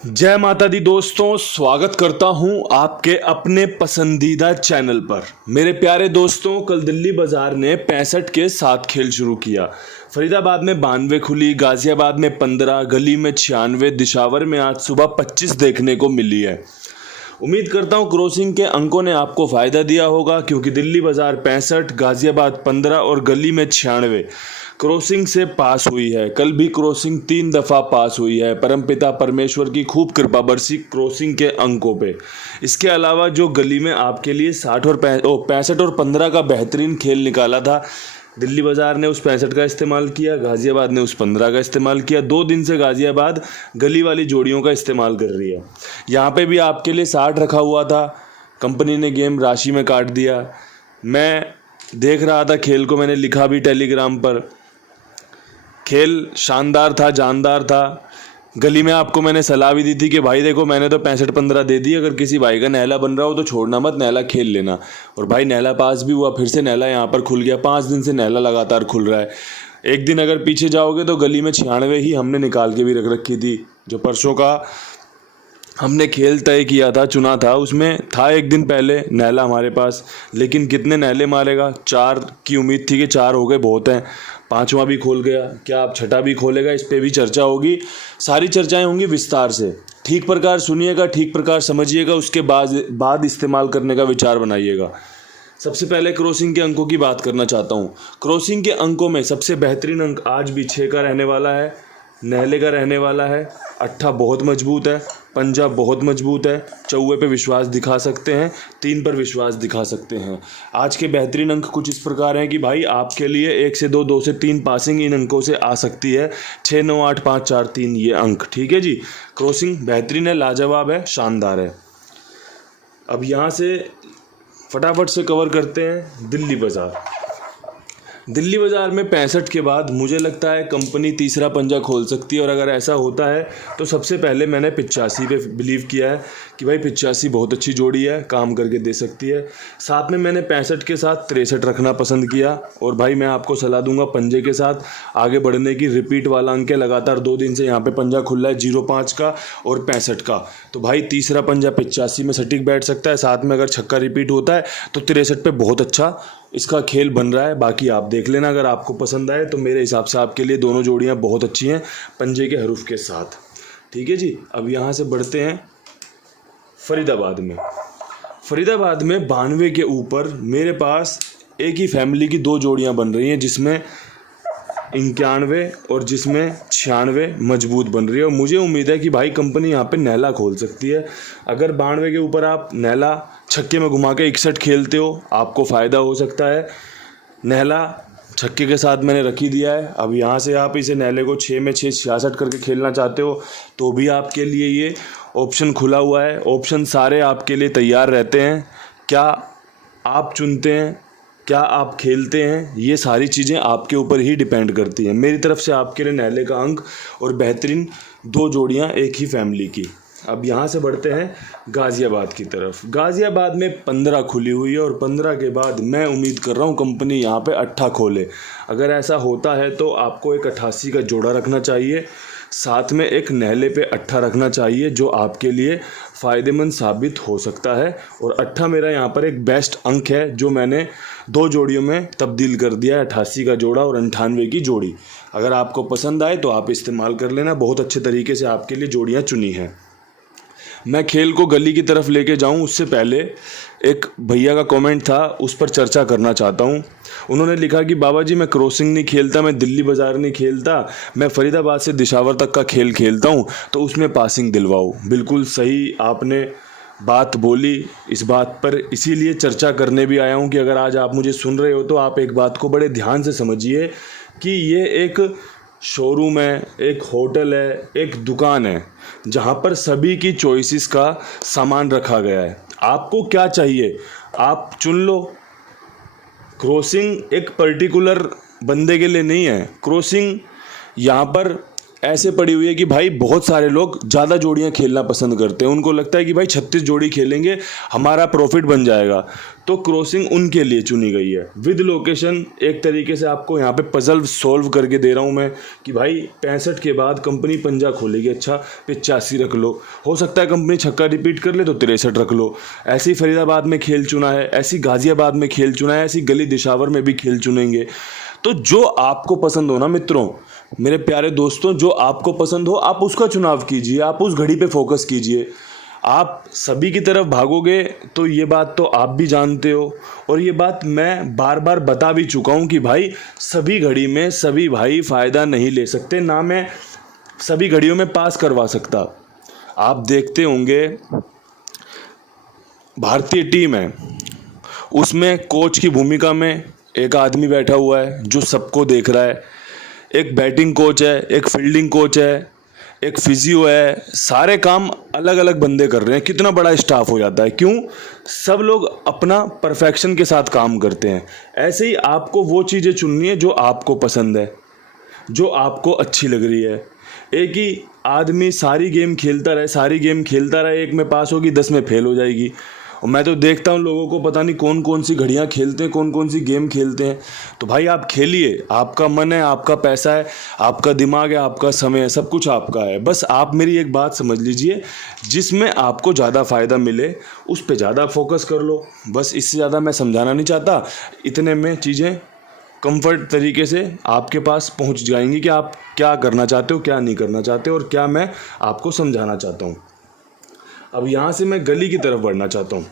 जय माता दी दोस्तों, स्वागत करता हूं आपके अपने पसंदीदा चैनल पर। मेरे प्यारे दोस्तों, कल दिल्ली बाजार ने 65 के साथ खेल शुरू किया। फरीदाबाद में 92 खुली, गाजियाबाद में 15, गली में 96, दिशावर में आज सुबह 25 देखने को मिली है। उम्मीद करता हूं क्रॉसिंग के अंकों ने आपको फ़ायदा दिया होगा, क्योंकि दिल्ली बाजार 65, गाजियाबाद 15 और गली में 96 क्रॉसिंग से पास हुई है। कल भी क्रॉसिंग 3 दफ़ा पास हुई है। परमपिता परमेश्वर की खूब कृपा बरसी क्रॉसिंग के अंकों पे। इसके अलावा जो गली में आपके लिए 65 और 15 का बेहतरीन खेल निकाला था, दिल्ली बाजार ने उस 65 का इस्तेमाल किया, गाज़ियाबाद ने उस 15 का इस्तेमाल किया। 2 दिन से गाज़ियाबाद गली वाली जोड़ियों का इस्तेमाल कर रही है। यहाँ पे भी आपके लिए 60 रखा हुआ था, कंपनी ने गेम राशि में काट दिया। मैं देख रहा था खेल को, मैंने लिखा भी टेलीग्राम पर। खेल शानदार था, जानदार था। गली में आपको मैंने सलाह भी दी थी कि भाई देखो, मैंने तो 65-15 दे दी, अगर किसी भाई का नैला बन रहा हो तो छोड़ना मत, नैला खेल लेना। और भाई नैला पास भी हुआ, फिर से नैला यहाँ पर खुल गया। 5 दिन से नैला लगातार खुल रहा है। एक दिन अगर पीछे जाओगे तो गली में 96 ही हमने निकाल के भी रख रखी थी। जो परसों का हमने खेल तय किया था, चुना था, उसमें था एक दिन पहले नैला हमारे पास। लेकिन कितने नैले मारेगा? 4 की उम्मीद थी कि 4 हो गए बहुत हैं। 5वां भी खोल गया, क्या अब 6ठा भी खोलेगा? इस पे भी चर्चा होगी, सारी चर्चाएं होंगी विस्तार से। ठीक प्रकार सुनिएगा, ठीक प्रकार समझिएगा, उसके बाद इस्तेमाल करने का विचार बनाइएगा। सबसे पहले क्रॉसिंग के अंकों की बात करना चाहता हूँ। क्रॉसिंग के अंकों में सबसे बेहतरीन अंक आज भी 6 का रहने वाला है, नैले का रहने वाला है। अट्ठा बहुत मजबूत है, पंजा बहुत मजबूत है। चौवे पे विश्वास दिखा सकते हैं, 3 पर विश्वास दिखा सकते हैं। आज के बेहतरीन अंक कुछ इस प्रकार हैं कि भाई आपके लिए 1 से 2, 2 से 3 पासिंग इन अंकों से आ सकती है। 6, 9, 8, 5, 4, 3 ये अंक, ठीक है जी। क्रॉसिंग बेहतरीन है, लाजवाब है, शानदार है। अब यहाँ से फटाफट से कवर करते हैं दिल्ली बाजार। दिल्ली बाजार में 65 के बाद मुझे लगता है कंपनी तीसरा पंजा खोल सकती है। और अगर ऐसा होता है तो सबसे पहले मैंने 85 पे बिलीव किया है कि भाई 85 बहुत अच्छी जोड़ी है, काम करके दे सकती है। साथ में मैंने 65 के साथ 63 रखना पसंद किया। और भाई मैं आपको सलाह दूंगा पंजे के साथ आगे बढ़ने की। रिपीट वाला अंक है, लगातार 2 दिन से यहाँ पे पंजा खुल रहा है, 05 का और 65 का। तो भाई तीसरा पंजा 85 में सटीक बैठ सकता है। साथ में अगर छक्का रिपीट होता है तो 63 पे बहुत अच्छा इसका खेल बन रहा है। बाकी आप देख लेना, अगर आपको पसंद आए तो मेरे हिसाब से आपके लिए दोनों जोड़ियां बहुत अच्छी हैं पंजे के हरूफ के साथ, ठीक है जी। अब यहाँ से बढ़ते हैं फरीदाबाद में। फरीदाबाद में 92 के ऊपर मेरे पास एक ही फैमिली की 2 जोड़ियां बन रही हैं, जिसमें 91 और जिसमें 96 मजबूत बन रही है। और मुझे उम्मीद है कि भाई कंपनी यहाँ पे नैला खोल सकती है। अगर 92 के ऊपर आप नैला छक्के में घुमा के 61 खेलते हो, आपको फ़ायदा हो सकता है। नैला छक्के के साथ मैंने रख ही दिया है। अब यहाँ से आप इसे नैले को 6 में 6 66 करके खेलना चाहते हो तो भी आपके लिए ये ऑप्शन खुला हुआ है। ऑप्शन सारे आपके लिए तैयार रहते हैं। क्या आप चुनते हैं, क्या आप खेलते हैं, ये सारी चीज़ें आपके ऊपर ही डिपेंड करती हैं। मेरी तरफ से आपके लिए नैले का अंक और बेहतरीन 2 जोड़ियां एक ही फैमिली की। अब यहाँ से बढ़ते हैं गाज़ियाबाद की तरफ। गाज़ियाबाद में 15 खुली हुई है और 15 के बाद मैं उम्मीद कर रहा हूँ कंपनी यहाँ पे 8 खोले। अगर ऐसा होता है तो आपको एक 88 का जोड़ा रखना चाहिए, साथ में एक नैले पे 8 रखना चाहिए, जो आपके लिए फ़ायदेमंद साबित हो सकता है। और 8 मेरा यहाँ पर एक बेस्ट अंक है, जो मैंने 2 जोड़ियों में तब्दील कर दिया है, 88 का जोड़ा और 98 की जोड़ी। अगर आपको पसंद आए तो आप इस्तेमाल कर लेना। बहुत अच्छे तरीके से आपके लिए जोड़ियाँ चुनी हैं। मैं खेल को गली की तरफ लेके जाऊं उससे पहले एक भैया का कमेंट था, उस पर चर्चा करना चाहता हूं। उन्होंने लिखा कि बाबा जी मैं क्रॉसिंग नहीं खेलता, मैं दिल्ली बाजार नहीं खेलता, मैं फरीदाबाद से दिशावर तक का खेल खेलता हूं, तो उसमें पासिंग दिलवाओ। बिल्कुल सही आपने बात बोली। इस बात पर इसीलिए चर्चा करने भी आया हूं कि अगर आज आप मुझे सुन रहे हो तो आप एक बात को बड़े ध्यान से समझिए कि ये एक शोरूम है, एक होटल है, एक दुकान है, जहाँ पर सभी की चॉइसेस का सामान रखा गया है। आपको क्या चाहिए आप चुन लो। क्रॉसिंग एक पर्टिकुलर बंदे के लिए नहीं है। क्रॉसिंग यहाँ पर ऐसे पड़ी हुई है कि भाई बहुत सारे लोग ज़्यादा जोड़ियां खेलना पसंद करते हैं। उनको लगता है कि भाई 36 जोड़ी खेलेंगे हमारा प्रॉफिट बन जाएगा। तो क्रॉसिंग उनके लिए चुनी गई है विद लोकेशन। एक तरीके से आपको यहाँ पे पजल सॉल्व करके दे रहा हूँ मैं कि भाई 65 के बाद कंपनी पंजा खोलेगी, अच्छा 85 रख लो। हो सकता है कंपनी छक्का रिपीट कर ले तो 63 रख लो। ऐसे ही फरीदाबाद में खेल चुना है, ऐसी गाजियाबाद में खेल चुना है, ऐसी गली दिशावर में भी खेल चुनेंगे। तो जो आपको पसंद हो ना मित्रों, मेरे प्यारे दोस्तों, जो आपको पसंद हो आप उसका चुनाव कीजिए, आप उस घड़ी पे फोकस कीजिए। आप सभी की तरफ भागोगे तो ये बात तो आप भी जानते हो, और ये बात मैं बार बार बता भी चुका हूँ कि भाई सभी घड़ी में सभी भाई फ़ायदा नहीं ले सकते, ना मैं सभी घड़ियों में पास करवा सकता। आप देखते होंगे भारतीय टीम है, उसमें कोच की भूमिका में एक आदमी बैठा हुआ है जो सबको देख रहा है। एक बैटिंग कोच है, एक फील्डिंग कोच है, एक फिजियो है, सारे काम अलग अलग बंदे कर रहे हैं। कितना बड़ा स्टाफ हो जाता है, क्यों? सब लोग अपना परफेक्शन के साथ काम करते हैं। ऐसे ही आपको वो चीज़ें चुननी है जो आपको पसंद है, जो आपको अच्छी लग रही है। एक ही आदमी सारी गेम खेलता रहे, एक में पास होगी 10 में फेल हो जाएगी। और मैं तो देखता हूँ लोगों को पता नहीं कौन कौन सी घड़ियाँ खेलते हैं, कौन कौन सी गेम खेलते हैं। तो भाई आप खेलिए, आपका मन है, आपका पैसा है, आपका दिमाग है, आपका समय है, सब कुछ आपका है। बस आप मेरी एक बात समझ लीजिए, जिसमें आपको ज़्यादा फ़ायदा मिले उस पर ज़्यादा फोकस कर लो। बस इससे ज़्यादा मैं समझाना नहीं चाहता। इतने में चीज़ें कंफर्ट तरीके से आपके पास पहुंच जाएंगी कि आप क्या करना चाहते हो, क्या नहीं करना चाहते, और क्या मैं आपको समझाना चाहता हूं। अब यहाँ से मैं गली की तरफ बढ़ना चाहता हूँ।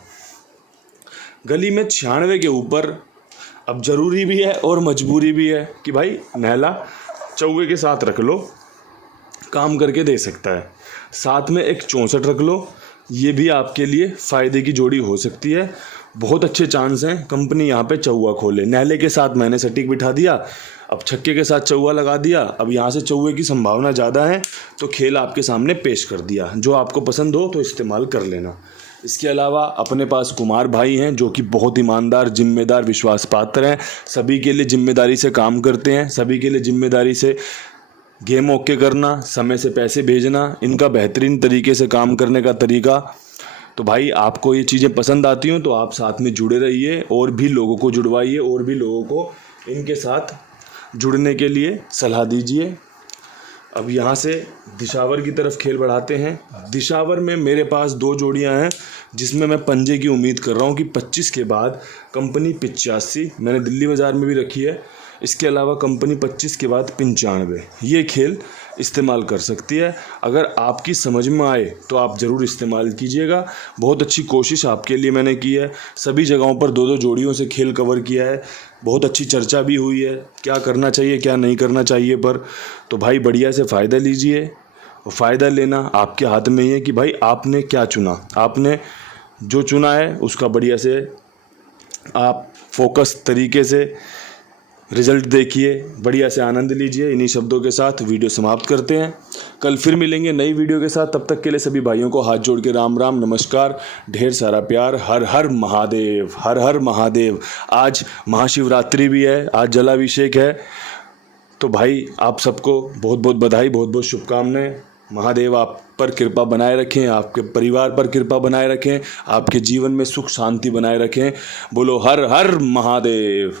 गली में 96 के ऊपर अब ज़रूरी भी है और मजबूरी भी है कि भाई नहला चौवे के साथ रख लो, काम करके दे सकता है। साथ में एक 64 रख लो, ये भी आपके लिए फ़ायदे की जोड़ी हो सकती है। बहुत अच्छे चांस हैं कंपनी यहाँ पे चौवा खोले। नहले के साथ मैंने सटीक बिठा दिया, अब छक्के के साथ चौवा लगा दिया, अब यहाँ से चौवे की संभावना ज़्यादा है, तो खेल आपके सामने पेश कर दिया। जो आपको पसंद हो तो इस्तेमाल कर लेना। इसके अलावा अपने पास कुमार भाई हैं जो कि बहुत ईमानदार, जिम्मेदार, विश्वास पात्र हैं। सभी के लिए जिम्मेदारी से काम करते हैं, सभी के लिए जिम्मेदारी से गेम ओके करना, समय से पैसे भेजना, इनका बेहतरीन तरीके से काम करने का तरीका। तो भाई आपको ये चीज़ें पसंद आती हों तो आप साथ में जुड़े रहिए, और भी लोगों को जुड़वाइए, और भी लोगों को इनके साथ जुड़ने के लिए सलाह दीजिए। अब यहाँ से दिशावर की तरफ खेल बढ़ाते हैं। दिशावर में मेरे पास 2 जोड़ियाँ हैं जिसमें मैं पंजे की उम्मीद कर रहा हूँ कि 25 के बाद कंपनी 85, मैंने दिल्ली बाज़ार में भी रखी है। इसके अलावा कंपनी 25 के बाद 95, ये खेल इस्तेमाल कर सकती है। अगर आपकी समझ में आए तो आप ज़रूर इस्तेमाल कीजिएगा। बहुत अच्छी कोशिश आपके लिए मैंने की है, सभी जगहों पर 2-2 जोड़ियों से खेल कवर किया है। बहुत अच्छी चर्चा भी हुई है क्या करना चाहिए क्या नहीं करना चाहिए पर। तो भाई बढ़िया से फ़ायदा लीजिए, और फ़ायदा लेना आपके हाथ में ही है कि भाई आपने क्या चुना। आपने जो चुना है उसका बढ़िया से आप फोकस तरीके से रिजल्ट देखिए, बढ़िया से आनंद लीजिए। इन्हीं शब्दों के साथ वीडियो समाप्त करते हैं। कल फिर मिलेंगे नई वीडियो के साथ। तब तक के लिए सभी भाइयों को हाथ जोड़ के राम राम, नमस्कार, ढेर सारा प्यार। हर हर महादेव, हर हर महादेव। आज महाशिवरात्रि भी है, आज जलाभिषेक है। तो भाई आप सबको बहुत बहुत बधाई, बहुत बहुत शुभकामनाएं। महादेव आप पर कृपा बनाए रखें, आपके परिवार पर कृपा बनाए रखें, आपके जीवन में सुख शांति बनाए रखें। बोलो हर हर महादेव।